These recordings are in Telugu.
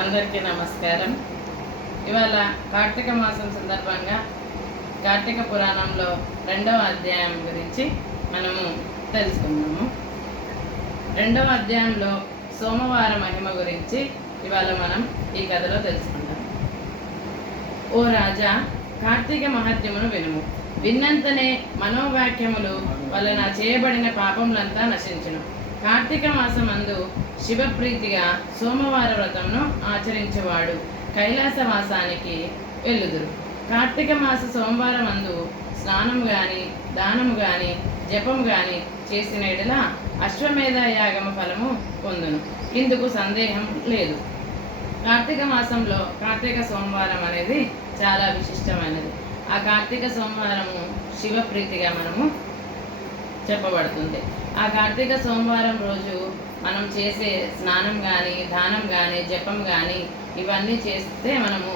అందరికీ నమస్కారం. ఇవాళ కార్తీక మాసం సందర్భంగా కార్తీక పురాణంలో రెండవ అధ్యాయం గురించి మనము తెలుసుకున్నాము రెండవ అధ్యాయంలో సోమవార మహిమ గురించి ఇవాళ మనం ఈ కథలో తెలుసుకుందాం. ఓ రాజా కార్తీక మహత్యమును వినుము. విన్నంతనే మనోవాక్యములు వలన చేయబడిన పాపములంతా నశించును. కార్తీక మాసమందు శివప్రీతిగా సోమవార వ్రతమును ఆచరించేవాడు కైలాసవాసానికి వెళ్ళుదురు. కార్తీక మాస సోమవారం అందు స్నానము గాని దానము గాని జపము గాని చేసిన ఎడల అశ్వమేధ యాగమ ఫలము పొందును. ఇందుకు సందేహం లేదు. కార్తీక మాసంలో కార్తీక సోమవారం అనేది చాలా విశిష్టమైనది. ఆ కార్తీక సోమవారము శివప్రీతిగా మనము చెప్పబడుతుంది. ఆ కార్తీక సోమవారం రోజు మనం చేసే స్నానం కానీ దానం కానీ జపం కానీ ఇవన్నీ చేస్తే మనము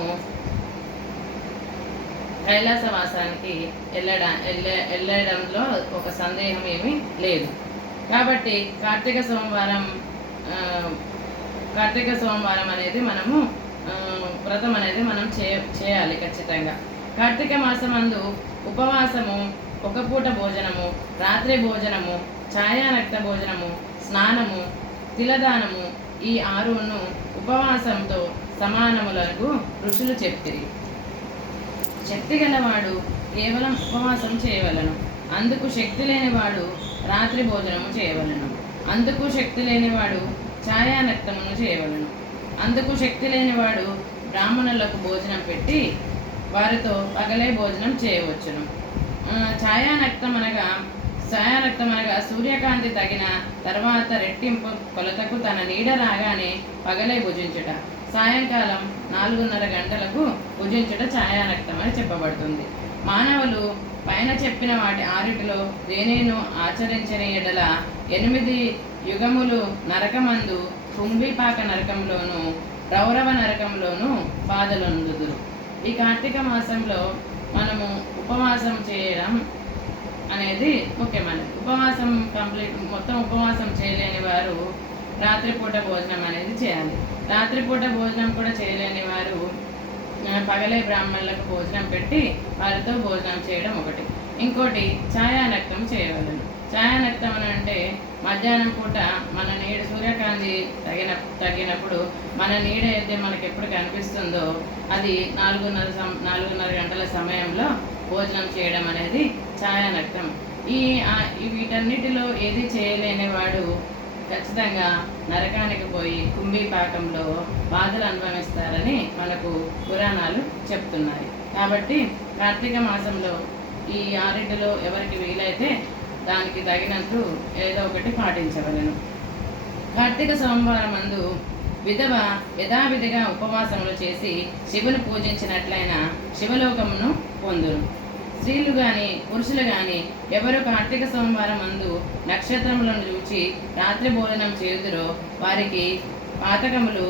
కైలాసవాసానికి వెళ్ళడా వెళ్ళ వెళ్ళడంలో ఒక సందేహం ఏమీ లేదు. కాబట్టి కార్తీక సోమవారం కార్తీక సోమవారం అనేది మనము వ్రతం అనేది మనం చే చేయాలి ఖచ్చితంగా. కార్తీక మాసం అందు ఉపవాసము ఒక పూట భోజనము రాత్రి భోజనము ఛాయానక్త భోజనము స్నానము తిలదానము ఈ ఆరును ఉపవాసంతో సమానములకు ఋషులు చెప్పిరి. శక్తి గలవాడు కేవలం ఉపవాసం చేయవలను. అందుకు శక్తి లేనివాడు రాత్రి భోజనము చేయవలను. అందుకు శక్తి లేనివాడు ఛాయానక్తమును చేయవలను. అందుకు శక్తి లేనివాడు బ్రాహ్మణులకు భోజనం పెట్టి వారితో పగలే భోజనం చేయవచ్చును. ఛాయానక్తం అనగా ఛాయానక్తం అనగా సూర్యకాంతి తగిన తర్వాత రెట్టింపు కొలతకు తన నీడ రాగానే పగలే భుజించుట. సాయంకాలం నాలుగున్నర గంటలకు భుజించుట ఛాయానక్తం అని చెప్పబడుతుంది. మానవులు పైన చెప్పిన వాటి ఆరిటిలో దేనేను ఆచరించని ఎడల ఎనిమిది యుగములు నరకమందు కుంభిపాక నరకంలోను రౌరవ నరకంలోను బాధలుందుదురు. ఈ కార్తీక మాసంలో మనము ఉపవాసం చేయడం అనేది ముఖ్యమైనది ఉపవాసం కంప్లీట్ మొత్తం ఉపవాసం చేయలేని వారు రాత్రిపూట భోజనం అనేది చేయాలి. రాత్రిపూట భోజనం కూడా చేయలేని వారు పగలే బ్రాహ్మణులకు భోజనం పెట్టి వారితో భోజనం చేయడం ఒకటి. ఇంకోటి ఛాయానక్తం చేయవలను ఛాయానక్తం అని అంటే మధ్యాహ్నం పూట మన నీడ సూర్యకాంతి తగిన తగినప్పుడు మన నీడ అయితే మనకి ఎప్పుడు కనిపిస్తుందో అది నాలుగున్నర సం నాలుగున్నర గంటల సమయంలో భోజనం చేయడం అనేది ఛాయానక్తం ఈ ఈ వీటన్నిటిలో ఏది చేయలేని వాడు ఖచ్చితంగా నరకానికి పోయి కుంభీ పాకంలో బాధలు అనుభవిస్తారని మనకు పురాణాలు చెప్తున్నాయి. కాబట్టి కార్తీక మాసంలో ఈ ఆరింటిలో ఎవరికి వీలైతే దానికి తగినట్టు ఏదో ఒకటి పాటించవలను. కార్తీక సోమవారం అందు విధవ విధావిధిగా ఉపవాసములు చేసి శివుని పూజించినట్లయిన శివలోకమును పొందును స్త్రీలు గాని పురుషులు గాని ఎవరు కార్తీక సోమవారం అందు నక్షత్రములను చూచి రాత్రి భోజనం చేదురో వారికి పాతకములు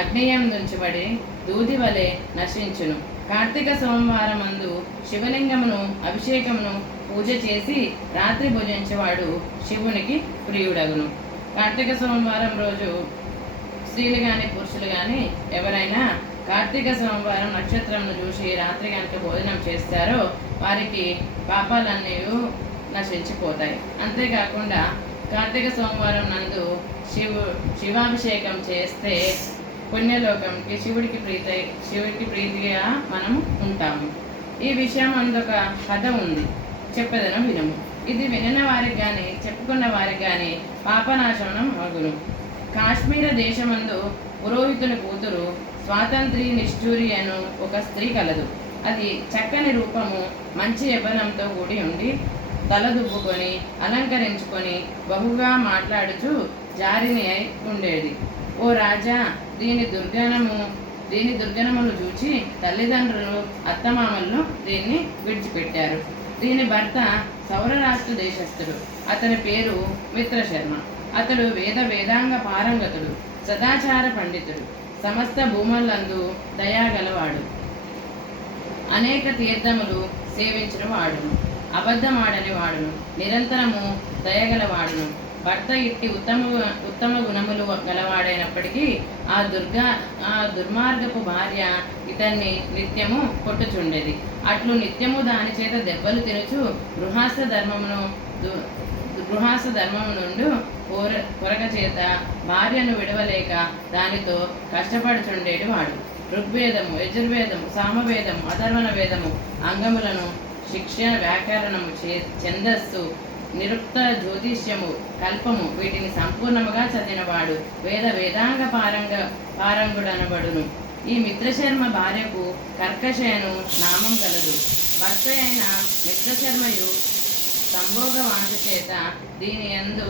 అగ్నేయంధించబడి దూది వలె నశించును. కార్తీక సోమవారం అందు శివలింగమును అభిషేకమును పూజ చేసి రాత్రి భుజించేవాడు శివునికి ప్రియుడగును. కార్తీక సోమవారం రోజు స్త్రీలు కానీ పురుషులు కానీ ఎవరైనా కార్తీక సోమవారం నక్షత్రంను చూసి రాత్రి కనుక భోజనం చేస్తారో వారికి పాపాలన్నీ నశించిపోతాయి. అంతేకాకుండా కార్తీక సోమవారం నందు శివు శివాభిషేకం చేస్తే పుణ్యలోకంకి శివుడికి ప్రీతి శివుడికి ప్రీతిగా మనం ఉంటాము. ఈ విషయం అందొక కథ ఉంది. చెప్పదనం వినము. ఇది వినిన వారికి కానీ చెప్పుకున్న వారికి కానీ పాపనాశనం అగును కాశ్మీర దేశమందు పురోహితుని కూతురు స్వాతంత్రి నిష్ఠూరి అను ఒక స్త్రీ కలదు. అది చక్కని రూపము మంచి యవ్వనంతో కూడి ఉండి తలదుబ్బుకొని అలంకరించుకొని బహుగా మాట్లాడుచు జారిని అయి ఉండేది. ఓ రాజా దీని దుర్గణము దీని దుర్గణమును చూచి తల్లిదండ్రులు అత్తమామలను దీన్ని విడిచిపెట్టారు. దీని భర్త సౌరరాష్ట్ర దేశస్థుడు. అతని పేరు మిత్రశర్మ. అతడు వేద వేదాంగ పారంగతుడు సదాచార పండితుడు సమస్త భూములందు దయాగలవాడు అనేక తీర్థములు సేవించిన వాడును అబద్ధమాడని వాడును నిరంతరము దయగలవాడును. భర్త ఇట్టి ఉత్తమ ఉత్తమ గుణములు గలవాడైనప్పటికీ ఆ దుర్గా ఆ దుర్మార్గపు భార్య ఇతన్ని నిత్యము కొట్టుచుండేది. అట్లు నిత్యము దాని చేత దెబ్బలు తినుచు గృహాస్థ ధర్మమును గృహాస ధర్మము నుండి కోర కొరక చేత భార్యను విడవలేక దానితో కష్టపడుచుండేటి వాడు. ఋగ్వేదము యజుర్వేదము సామవేదము అధర్వణ వేదము అంగములను శిక్షణ వ్యాకరణము చే ఛందస్సు నిరుక్త జ్యోతిష్యము కల్పము వీటిని సంపూర్ణముగా చదివినవాడు వేద వేదాంగ పారంగ పారంగుడనబడును. ఈ మిత్రశర్మ భార్యకు కర్కశయను నామం గలదు. భర్త అయిన మిత్రశర్మయు సంభోగ వాంఛ చేత దీని యందు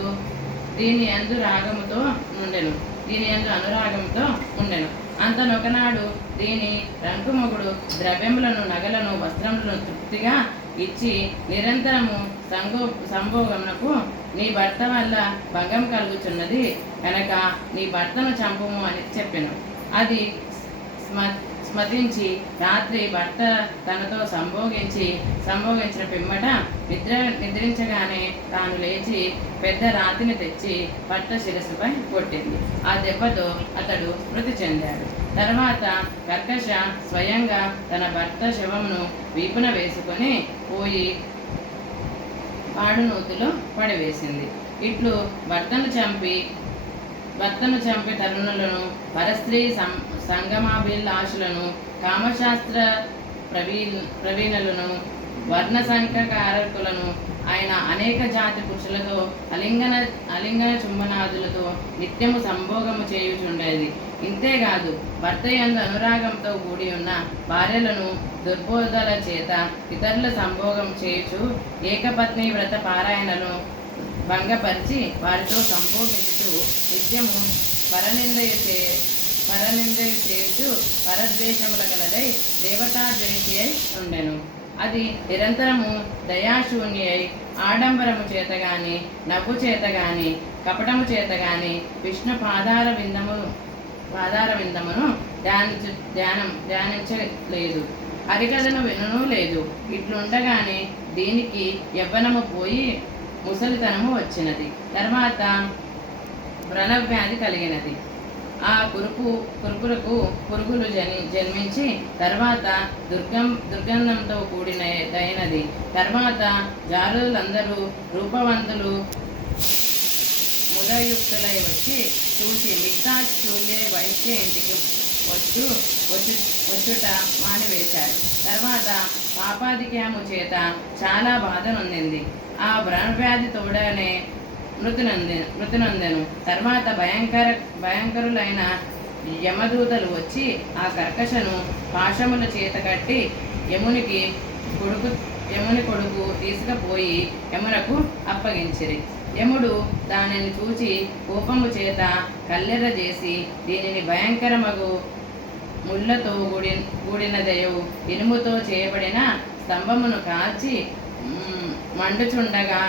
దీని యందు రాగముతో ఉండెను. దీని యందు అనురాగంతో ఉండెను. అంతనొకనాడు దీని రంకుమొగుడు ద్రవ్యములను నగలను వస్త్రములను తృప్తిగా ఇచ్చి నిరంతరము సంగో సంభోగమునకు నీ భర్త వల్ల భంగం కలుగుచున్నది. కనుక నీ భర్తను చంపము అని చెప్పాను. అది స్మ స్మరించి రాత్రి భర్త తనతో సంభోగించి సంభోగించిన పిమ్మట నిద్ర నిద్రించగానే తాను లేచి పెద్ద రాతిని తెచ్చి భర్త శిరస్సుపై కొట్టింది. ఆ దెబ్బతో అతడు మృతి చెందాడు. తర్వాత కర్కశ స్వయంగా తన భర్త శవమును వీపున వేసుకొని పోయి పాడు నూతిలో పడివేసింది. ఇట్లు భర్తను చంపి భర్తను చంపి తరుణులను పరస్త్రీ సం సంగమాభిలాషులను కామశాస్త్ర ప్రవీ ప్రవీణులను వర్ణ సంఖ్యకారకులను ఆయన అనేక జాతి పురుషులతో అలింగన అలింగన చుంబనాదులతో నిత్యము సంభోగము చేయుచుండేది. ఇంతేకాదు భర్త ఎందు అనురాగంతో కూడి ఉన్న భార్యలను దుర్బోధల చేత ఇతరుల సంభోగం చేయుచు ఏకపత్ని వ్రత పారాయణను భంగపరిచి వారితో సంభోగించుతూ నిత్యము పరనిందయ చే పరనిందయ చేయుచు పరద్వేషముల కలదై దేవతాద్వేషి అయి ఉండెను. అది నిరంతరము దయాశూన్య అయి ఆడంబరము చేత గాని నవ్వు చేత గాని కపటము చేత గాని విష్ణు పాదార విందము పాదార విందమును ధ్యానించు ధ్యానం ధ్యానించలేదు. హరికథను వినను లేదు. ఇట్లుండగానే దీనికి యవ్వనము పోయి ముసలితనము వచ్చినది. తర్వాత వ్రణవ్యాధి కలిగినది. ఆ కురుపు కురుపులకు పురుగులు జని జన్మించి తర్వాత దుర్గం దుర్గంధంతో కూడిన దైనది తర్వాత జారులందరూ రూపవంతులు ముదయుక్తులై వచ్చి చూసి మిగతా చూలే వైద్య ఇంటికి వచ్చు వచ్చు వచ్చుట మానివేశారు. తర్వాత పాపాధిక్యము చేత చాలా బాధ నొందింది. ఆ వ్రణవ్యాధి తోడనే మృతి మృతునందెను. తర్వాత భయంకర భయంకరులైన యమదూతలు వచ్చి ఆ కర్కశను పాశముల చేత కట్టి యమునికి కొడుకు యముని కొడుకు తీసుకుపోయి యమునకు అప్పగించిరి. యముడు దానిని చూచి కోపము చేత కల్లెర్ర చేసి దీనిని భయంకరమగు ముళ్ళతో కూడి కూడినదయు. ఇనుముతో చేయబడిన స్తంభమును కాల్చి మండుచుండగా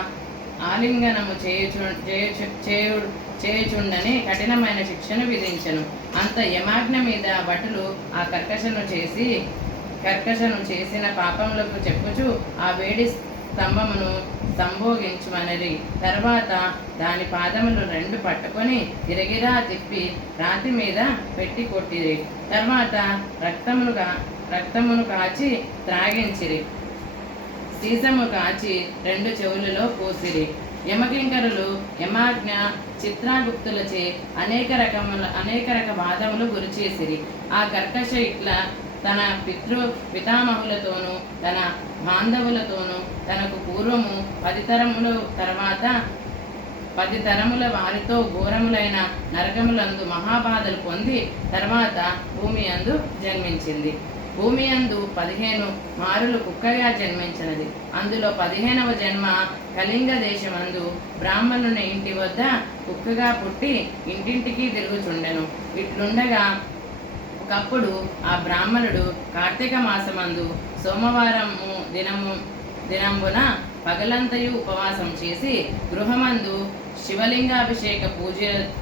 ఆలింగనము చేయుచు చేయుచు చేయు చేయుచుండని కఠినమైన శిక్షను విధించను. అంత యమాజ్ఞ మీద భటులు ఆ కర్కశను చేసి కర్కశను చేసిన పాపములకు చెప్పుచు ఆ వేడి స్తంభమును సంభోగించుమనరి. తర్వాత దాని పాదములు రెండు పట్టుకొని గిరగిరా తిప్పి రాతి మీద పెట్టి కొట్టిరి. తర్వాత రక్తములుగా రక్తమును కాచి త్రాగించిరి. సీసము కాచి రెండు చెవులలో పోసిరి. యమకింకరులు యమాజ్ఞ చిత్రాగుప్తులచే అనేక రకముల అనేక రక వాదములు గురిచేసిరి ఆ కర్కశ ఇట్లా తన పితృ పితామహులతోనూ తన బాంధవులతోనూ తనకు పూర్వము పది తరముల తర్వాత పది తరముల వారితో ఘోరములైన నరకములందు మహాబాధలు పొంది తర్వాత భూమి అందు జన్మించింది. భూమి అందు పదిహేను మారులు కుక్కగా జన్మించినది. అందులో పదిహేనవ జన్మ కళింగ దేశమందు బ్రాహ్మణుని ఇంటి వద్ద కుక్కగా పుట్టి ఇంటింటికి తిరుగుచుండెను. ఇట్లుండగా ఒకప్పుడు ఆ బ్రాహ్మణుడు కార్తీక మాసమందు సోమవారము దినము దినంబున పగలంతయు ఉపవాసం చేసి గృహమందు శివలింగాభిషేక పూజ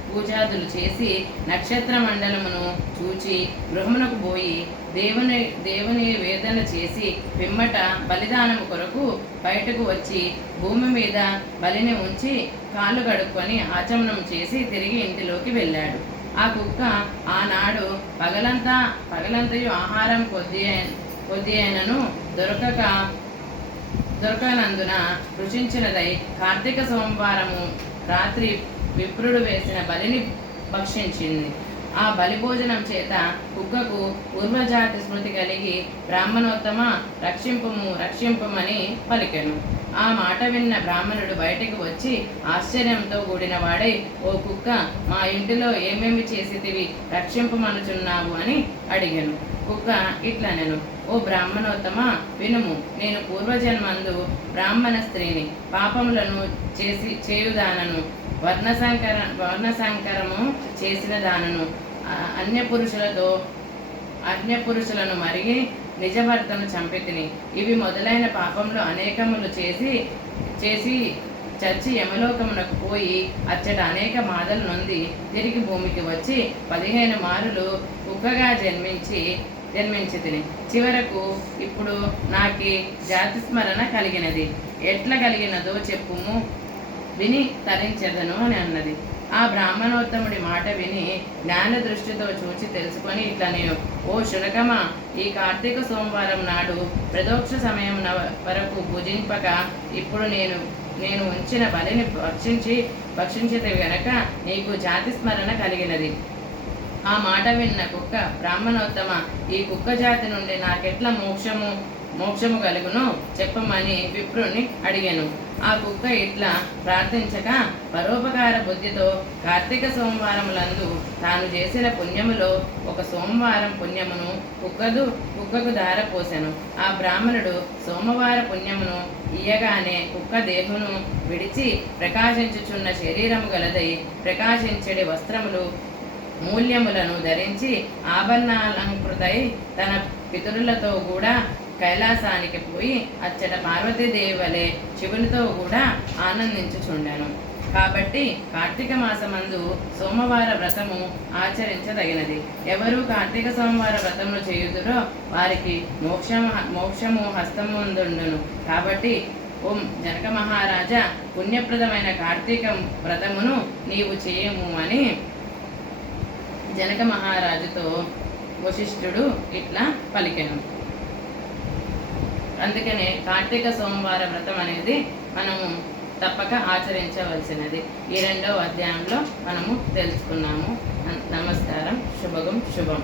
పూజాదులు చేసి నక్షత్ర మండలమును చూచి గృహమునకు పోయి దేవుని దేవుని వేదన చేసి పిమ్మట బలిదానము కొరకు బయటకు వచ్చి భూమి మీద బలిని ఉంచి కాళ్ళు కడుక్కొని ఆచమనం చేసి తిరిగి ఇంటిలోకి వెళ్ళాడు. ఆ కుక్క ఆనాడు పగలంతా పగలంతయు ఆహారం కొద్ది కొద్ది అయినను దొరకక దొరకనందున రుచించినదై కార్తీక సోమవారము రాత్రి విప్రుడు వేసిన బలిని భక్షించింది. ఆ బలి భోజనం చేత కుక్కకు పూర్వజాతి స్మృతి కలిగి బ్రాహ్మణోత్తమ రక్షింపము రక్షింపమని పలికెను. ఆ మాట విన్న బ్రాహ్మణుడు బయటకు వచ్చి ఆశ్చర్యంతో కూడిన వాడై ఓ కుక్క మా ఇంటిలో ఏమేమి చేసితివి? రక్షింపమనుచున్నావు? అని అడిగాను. కుక్క ఇట్లనెను ఓ బ్రాహ్మణోత్తమ వినుము నేను పూర్వజన్మందు బ్రాహ్మణ స్త్రీని పాపములను చేసి చేయుదానను వర్ణసంకర వర్ణసంకరము చేసిన దానను అన్యపురుషులతో అన్య పురుషులతో అన్య పురుషులను మరిగి నిజభర్తను చంపితిని. ఇవి మొదలైన పాపములు అనేకములు చేసి చేసి చచ్చి యమలోకమునకు పోయి అచ్చట అనేక మాదలు నొంది తిరిగి భూమికి వచ్చి పదిహేను మారులు కుక్కగా జన్మించి జన్మించి చివరకు ఇప్పుడు నాకి జాతి స్మరణ కలిగినది. ఎట్లా కలిగినదో చెప్పుము విని తరించెదను అని అన్నది. ఆ బ్రాహ్మణోత్తముడి మాట విని జ్ఞాన దృష్టితో చూచి తెలుసుకొని ఇట్లా నేను ఓ శునకమా ఈ కార్తీక సోమవారం నాడు ప్రదోక్ష సమయం వరకు భుజింపక ఇప్పుడు నేను నేను ఉంచిన బలిని భక్షించి భక్షించితే గనక నీకు జాతి స్మరణ కలిగినది. ఆ మాట విన్న కుక్క బ్రాహ్మణోత్తమ ఈ కుక్క జాతి నుండి నాకెట్లా మోక్షము మోక్షము కలుగును? చెప్పమని విప్రుణ్ణి అడిగాను. ఆ కుక్క ఇట్లా ప్రార్థించక పరోపకార బుద్ధితో కార్తీక సోమవారములందు తాను చేసిన పుణ్యములో ఒక సోమవారం పుణ్యమును కుక్కదు కుక్కకు ధారపోసెను ఆ బ్రాహ్మణుడు సోమవార పుణ్యమును ఇయ్యగానే కుక్క దేహును విడిచి ప్రకాశించుచున్న శరీరము గలదై ప్రకాశించడి వస్త్రములు మూల్యములను ధరించి ఆభరణాలంకృతై తన పితరులతో కూడా కైలాసానికి పోయి అచ్చట పార్వతీదేవి వలె శివునితో కూడా ఆనందించుచుండెను. కాబట్టి కార్తీక మాసమందు సోమవార వ్రతము ఆచరించదగినది. ఎవరు కార్తీక సోమవార వ్రతము చేయుదురో వారికి మోక్షం మోక్షము హస్తముందుండును. కాబట్టి ఓం జనక మహారాజా పుణ్యప్రదమైన కార్తీక వ్రతమును నీవు చేయము అని జనక మహారాజుతో వశిష్ఠుడు ఇట్లా పలికెను. అందుకనే కార్తీక సోమవార వ్రతం అనేది మనము తప్పక ఆచరించవలసినది. ఈ రెండవ అధ్యాయంలో మనము తెలుసుకున్నాము. నమస్కారం. శుభగం శుభం.